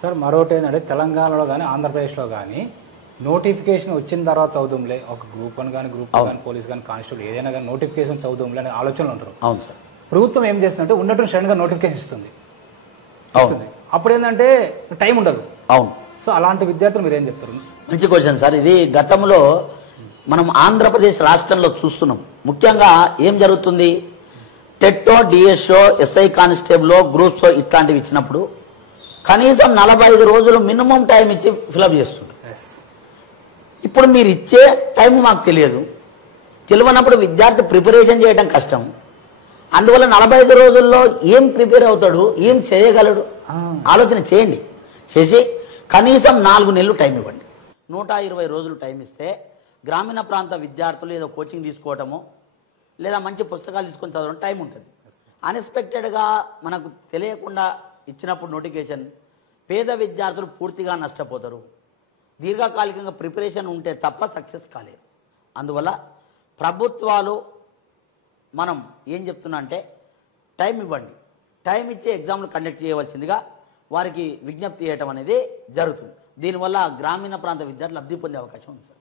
Sir మరొకటి ఏంటంటే తెలంగాణలో కానీ ఆంధ్రప్రదేశ్లో కానీ నోటిఫికేషన్ వచ్చిన తర్వాత చదువుంలే, ఒక గ్రూప్ 1 కానీ గ్రూప్ 2 కానీ పోలీస్ కానీ కానిస్టేబుల్ ఏదైనా కానీ నోటిఫికేషన్ చదువుంలే అనే ఆలోచనలు ఉంటారు. అవును సార్. ప్రభుత్వం ఏం చేస్తుందంటే ఉన్నట్టు సడన్గా నోటిఫికేషన్ ఇస్తుంది. అప్పుడు ఏంటంటే టైం ఉండదు. అవును. సో అలాంటి విద్యార్థులు మీరు ఏం చెప్తారు? మంచి క్వశ్చన్ సార్. ఇది గతంలో మనం ఆంధ్రప్రదేశ్ రాష్ట్రంలో చూస్తున్నాం. ముఖ్యంగా ఏం జరుగుతుంది, టెట్టో, డిఎస్ఓ, ఎస్ఐ కానిస్టేబుల్, గ్రూప్స్ ఇట్లాంటివి ఇచ్చినప్పుడు కనీసం 45 రోజులు మినిమం టైం ఇచ్చి ఫిలప్ చేస్తుంది. ఇప్పుడు మీరు ఇచ్చే టైం మాకు తెలియదు. తెలియనప్పుడు విద్యార్థి ప్రిపరేషన్ చేయడం కష్టం. అందువల్ల 45 రోజుల్లో ఏం ప్రిపేర్ అవుతాడు, ఏం చేయగలడు ఆలోచన చేయండి. చేసి కనీసం 4 నెలలు టైం ఇవ్వండి. 120 రోజులు టైం ఇస్తే గ్రామీణ ప్రాంత విద్యార్థులు ఏదో కోచింగ్ తీసుకోవటము లేదా మంచి పుస్తకాలు తీసుకొని చదవడం టైం ఉంటుంది. అన్ఎక్స్పెక్టెడ్గా మనకు తెలియకుండా ఇచ్చినప్పుడు నోటిఫికేషన్ పేద విద్యార్థులు పూర్తిగా నష్టపోతారు. దీర్ఘకాలికంగా ప్రిపరేషన్ ఉంటే తప్ప సక్సెస్ కాలేదు. అందువల్ల ప్రభుత్వాలు మనం ఏం చెప్తున్నా అంటే టైం ఇవ్వండి. టైం ఇచ్చే ఎగ్జామ్లు కండక్ట్ చేయవలసిందిగా వారికి విజ్ఞప్తి చేయడం అనేది జరుగుతుంది. దీనివల్ల గ్రామీణ ప్రాంత విద్యార్థులు లబ్ధి పొందే అవకాశం ఉంది సార్.